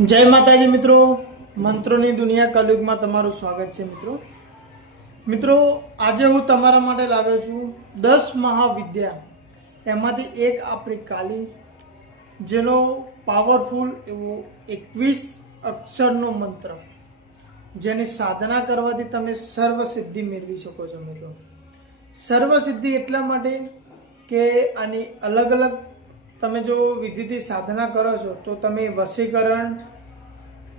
જય માતાજી મિત્રો, મંત્રોની દુનિયા કલયુગમાં તમારું સ્વાગત છે મિત્રો આજે હું તમારા માટે લાવ્યો છું 10 મહાવિદ્યા, એમાંથી એક આપણી કાલી, જેનો પાવરફુલ એવો 21 અક્ષરનો મંત્ર, જેની સાધના કરવાથી તમે સર્વ સિદ્ધિ મેળવી શકો છો મિત્રો। સર્વ સિદ્ધિ એટલા માટે કે આની અલગ અલગ તમે જો વિધિથી સાધના કરો છો તો તમે વશીકરણ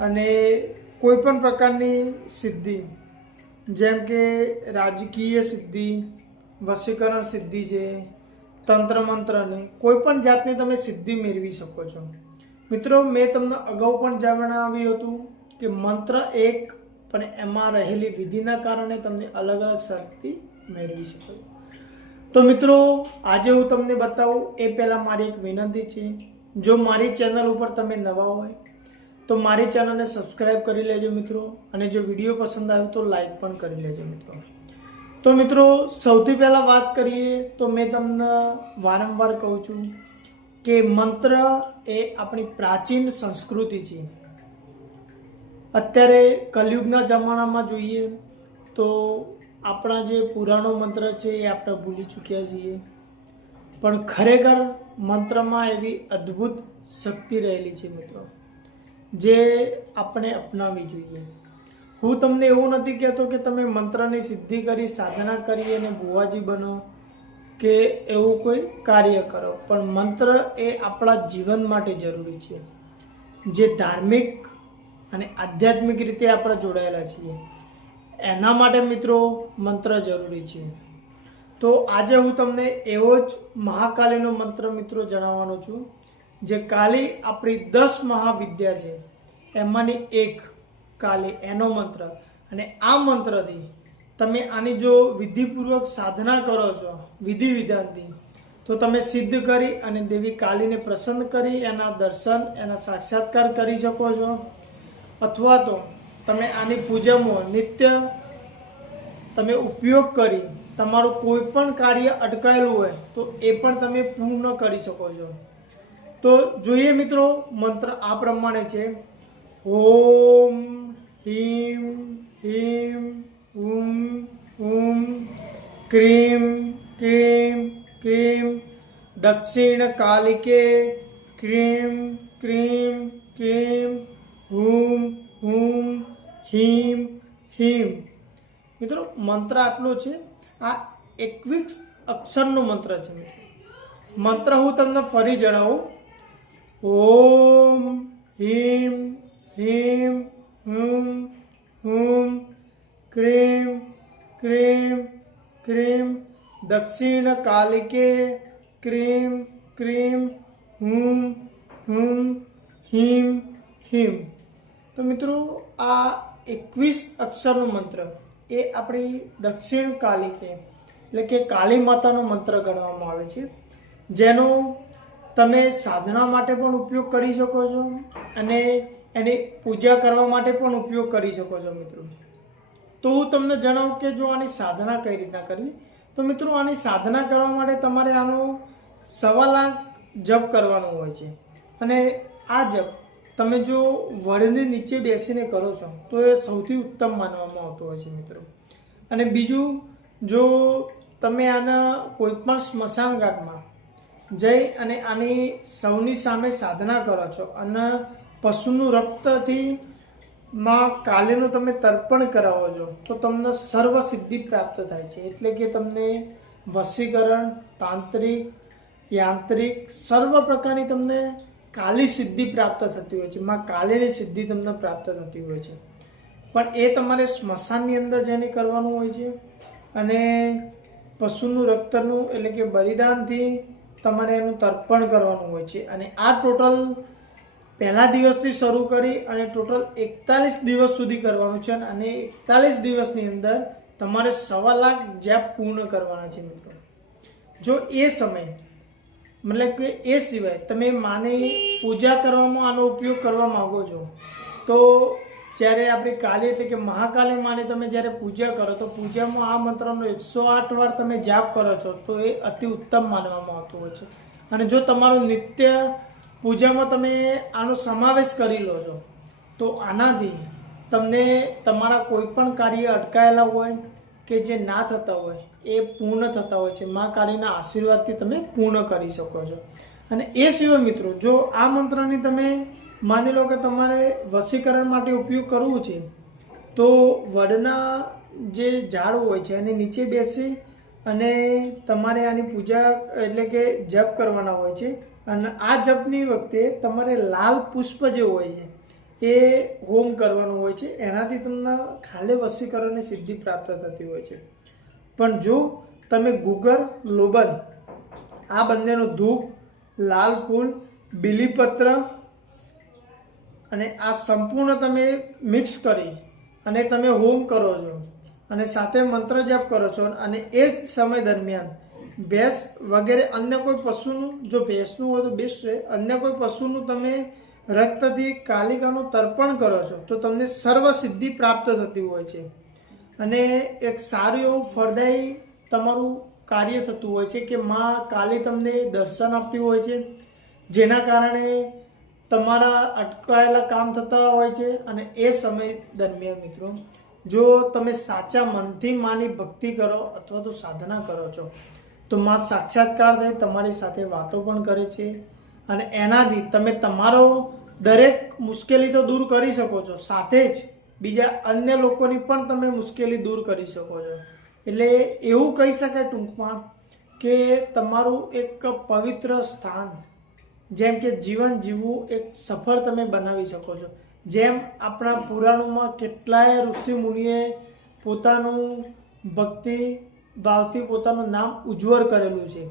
અને કોઈ પણ પ્રકારની સિદ્ધિ, જેમ કે રાજકીય સિદ્ધિ, વશીકરણ સિદ્ધિ છે, તંત્ર મંત્રની કોઈ પણ જાતની તમે સિદ્ધિ મેળવી શકો છો મિત્રો। મેં તમને અગાઉ પણ જણાવ્યું હતું કે મંત્ર એક, પણ એમાં રહેલી વિધિના કારણે તમને અલગ અલગ શક્તિ મેળવી શકો છો। તો મિત્રો આજે હું તમને બતાવું એ પહેલાં મારી એક વિનંતી છે, જો મારી ચેનલ ઉપર તમે નવા હોય તો મારી ચેનલને સબસ્ક્રાઈબ કરી લેજો મિત્રો, અને જો વિડીયો પસંદ આવે તો લાઈક પણ કરી લેજો મિત્રો। તો મિત્રો સૌથી પહેલાં વાત કરીએ તો મેં તમને વારંવાર કહું છું કે મંત્ર એ આપણી પ્રાચીન સંસ્કૃતિ છે। અત્યારે કલયુગના જમાનામાં જોઈએ તો આપણા જે પુરાણો મંત્ર છે એ આપણે ભૂલી ચૂક્યા છીએ, પણ ખરેખર મંત્રમાં એવી અદ્ભુત શક્તિ રહેલી છે મિત્રો, જે આપણે અપનાવવી જોઈએ। હું તમને એવું નથી કહેતો કે તમે મંત્રની સિદ્ધિ કરી, સાધના કરી અને ભુવાજી બનો કે એવું કોઈ કાર્ય કરો, પણ મંત્ર એ આપણા જીવન માટે જરૂરી છે। જે ધાર્મિક અને આધ્યાત્મિક રીતે આપણે જોડાયેલા છીએ એના માટે મિત્રો મંત્ર જરૂરી છે। તો આજે હું તમને એવો જ મહાકાલીનો મંત્ર મિત્રો જણાવવાનો છું, જે કાલી આપણી 10 મહાવિદ્યા છે એમાંની એક કાલી, એનો મંત્ર। અને આ મંત્રથી તમે આની જો વિધિપૂર્વક સાધના કરો છો વિધિ વિધાનથી, તો તમે સિદ્ધ કરી અને દેવી કાલીને પ્રસન્ન કરી એના દર્શન, એના સાક્ષાત્કાર કરી શકો છો, અથવા તો તમે આની પૂજામાં નિત્ય તમે ઉપયોગ કરી તમારું કોઈ પણ કાર્ય અટકાયેલું હોય તો એ પણ તમે પૂર્ણ કરી શકો છો। તો જોઈએ મિત્રો, મંત્ર આ પ્રમાણે છે: ઓમ હીમ હીમ ઉમ ઉમ ક્રીમ ક્રીમ ક્રીમ દક્ષિણ કાલિકે ક્રીમ ક્રીમ ક્રીમ હુમ હુમ હીમ હીમ। મિત્રો મંત્ર આટલો છે, આ 21 અક્ષરનો મંત્ર છે મિત્રો। મંત્ર હું તમને ફરી જણાવું: ઓમ હીમ હીમ હુમ હુમ ક્રીમ ક્રીમ ક્રીમ દક્ષિણ કાલિકે ક્રીમ ક્રીમ હુમ હુમ હીમ હીમ। તો મિત્રો આ 21 અક્ષરનો મંત્ર એ આપણી દક્ષિણ કાલિકે એટલે કે કાલી માતાનો મંત્ર ગણવામાં આવે છે, જેનો તમે સાધના માટે પણ ઉપયોગ કરી શકો છો અને એની પૂજા કરવા માટે પણ ઉપયોગ કરી શકો છો મિત્રો। તો હું તમને જણાવું કે જો આની સાધના કઈ રીતના કરવી, તો મિત્રો આની સાધના કરવા માટે તમારે આનો 1.25 લાખ જપ કરવાનો હોય છે, અને આ જપ તમે જો વડની નીચે બેસીને કરો છો તો એ સૌથી ઉત્તમ માનવામાં આવતો હોય છે મિત્રો। અને બીજું, જો તમે આના કોઈ પણ સ્મશાન ઘાટમાં જઈ અને આની સૌની સામે સાધના કરો છો અને પશુનું રક્તથી માં કાલીનું તમે તર્પણ કરાવો છો તો તમને સર્વ સિદ્ધિ પ્રાપ્ત થાય છે। એટલે કે તમને વશીકરણ, તાંત્રિક, યાંત્રિક સર્વ પ્રકારની તમને કાલી સિદ્ધિ પ્રાપ્ત થતી હોય છે, માં કાલીની સિદ્ધિ તમને પ્રાપ્ત થતી હોય છે, પણ એ તમારે સ્મશાનની અંદર જઈને કરવાનું હોય છે, અને પશુનું રક્તનું એટલે કે બલિદાનથી તમારે એનું તર્પણ કરવાનું હોય છે। અને આ ટોટલ પહેલા દિવસથી શરૂ કરી અને ટોટલ 41 દિવસ સુધી કરવાનું છે, અને 41 દિવસની અંદર તમારે 1.25 લાખ જપ પૂર્ણ કરવાના છે મિત્રો। જો એ સમય મતલબ કે એ સિવાય તમે માની પૂજા કરવામાં આનો ઉપયોગ કરવા માગો છો, તો જ્યારે આપણી કાલી એટલે કે મહાકાલી માની તમે જ્યારે પૂજા કરો તો પૂજામાં આ મંત્રનો 108 વાર તમે જાપ કરો છો તો એ અતિ ઉત્તમ માનવામાં આવતું હોય છે। અને જો તમારું નિત્ય પૂજામાં તમે આનો સમાવેશ કરી લો છો તો આનાથી તમને તમારા કોઈ પણ કાર્ય અટકાયેલા હોય કે જે ના થતા હોય એ પૂર્ણ થતા હોય છે. મા કાળીના આશીર્વાદથી તમે પૂર્ણ કરી શકો છો. અને એ સિવાય મિત્રો જો આ મંત્રની તમે માની લો કે તમારે વશીકરણ માટે ઉપયોગ કરવું છે તો વડના જે ઝાડ હોય છે એની નીચે બેસી અને તમારે આની પૂજા એટલે કે જપ કરવાના હોય છે. અને આ જપની વખતે તમારે લાલ પુષ્પ જે હોય છે એ હોમ કરવાનું હોય છે. એનાથી તમને ખાલી વશીકરણની સિદ્ધિ પ્રાપ્ત થતી હોય છે. પણ જો તમે ગુગર લોબન આ બંનેનો ધૂપ, લાલ ફૂલ, બીલીપત્ર અને આ સંપૂર્ણ તમે મિક્સ કરી અને તમે હોમ કરો છો અને સાથે મંત્ર જાપ કરો છો અને એ જ સમય દરમિયાન ભેંસ વગેરે અન્ય કોઈ પશુનું, જો ભેંસનું હોય તો બેસ્ટ રહે, અન્ય કોઈ પશુનું તમે રક્તથી કાલિકાનું તર્પણ કરો છો તો તમને સર્વ સિદ્ધિ પ્રાપ્ત થતી હોય છે. અને એક સારું એવું ફળદાયી તમારું કાર્ય થતું હોય છે કે માં કાલી તમને દર્શન આપતી હોય છે, જેના કારણે તમારા અટકાયેલા કામ થતા હોય છે. અને એ સમય દરમિયાન મિત્રો જો તમે સાચા મનથી માની ભક્તિ કરો અથવા તો સાધના કરો છો તો માં સાક્ષાત્કાર થઈ તમારી સાથે વાતો પણ કરે છે. અને એનાથી તમે તમારો દરેક મુશ્કેલી તો દૂર કરી શકો છો, સાથે જ બીજા અન્ય લોકોની પણ તમે મુશ્કેલી દૂર કરી શકો છો. એટલે એવું કહી શકાય ટૂંકમાં કે તમારું એક પવિત્ર સ્થાન જેમ કે જીવન જીવવું એક સફળ તમે બનાવી શકો છો. જેમ આપણા પુરાણોમાં કેટલાય ઋષિ મુનિએ પોતાનું ભક્તિ ભાવથી પોતાનું નામ ઉજ્જવળ કરેલું છે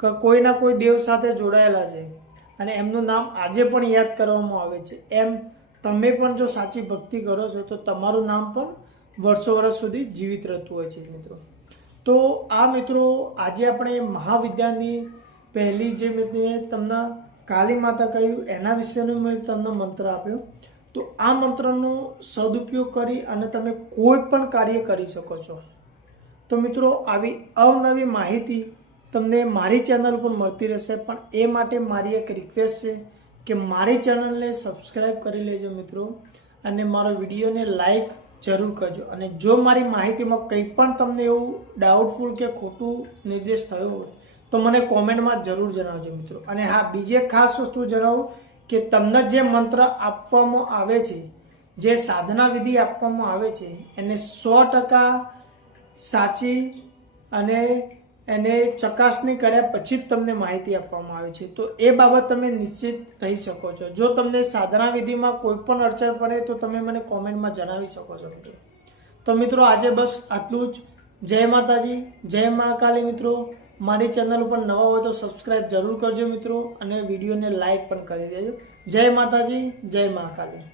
કે કોઈના કોઈ દેવ સાથે જોડાયેલા છે અને એમનું નામ આજે પણ યાદ કરવામાં આવે છે. એમ તમે પણ જો સાચી ભક્તિ કરો છો તો તમારું નામ પણ વર્ષો વર્ષ સુધી જીવિત રહેતું હોય છે મિત્રો. તો આ મિત્રો આજે આપણે મહાવિદ્યાની પહેલી જે મેં તમને કાલી માતા કહ્યું એના વિશેનો મેં તમને મંત્ર આપ્યો. તો આ મંત્રનો સદુપયોગ કરી અને તમે કોઈ પણ કાર્ય કરી શકો છો. તો મિત્રો આવી અવનવી માહિતી તમને મારી ચેનલ પર મળતી રહેશે, પણ એ માટે મારી એક રિક્વેસ્ટ છે કે મારી ચેનલને સબસ્ક્રાઈબ કરી લેજો મિત્રો અને મારો વિડીયોને લાઈક જરૂર કરજો. અને જો મારી માહિતીમાં કંઈ પણ તમને એવું ડાઉટફુલ કે ખોટું નિર્દેશ થયો હોય તો મને કોમેન્ટમાં જરૂર જણાવજો મિત્રો. અને હા, બીજી એક ખાસ વસ્તુ જણાવું કે તમને જે મંત્ર આપવામાં આવે છે, જે સાધના વિધિ આપવામાં આવે છે એને 100% સાચી અને એને ચકાસણી કર્યા પછી જ તમને માહિતી આપવામાં આવે છે. તો એ બાબત તમે નિશ્ચિત રહી શકો છો. જો તમને સાધના વિધિમાં કોઈ પણ અડચણ પડે તો તમે મને કોમેન્ટમાં જણાવી શકો છો મિત્રો. તો મિત્રો આજે બસ આટલું જ. જય માતાજી, જય મહાકાલી મિત્રો. મારી ચેનલ ઉપર નવા હોય તો સબસ્ક્રાઈબ જરૂર કરજો મિત્રો અને વિડીયોને લાઈક પણ કરી દેજો. જય માતાજી, જય મહાકાલી.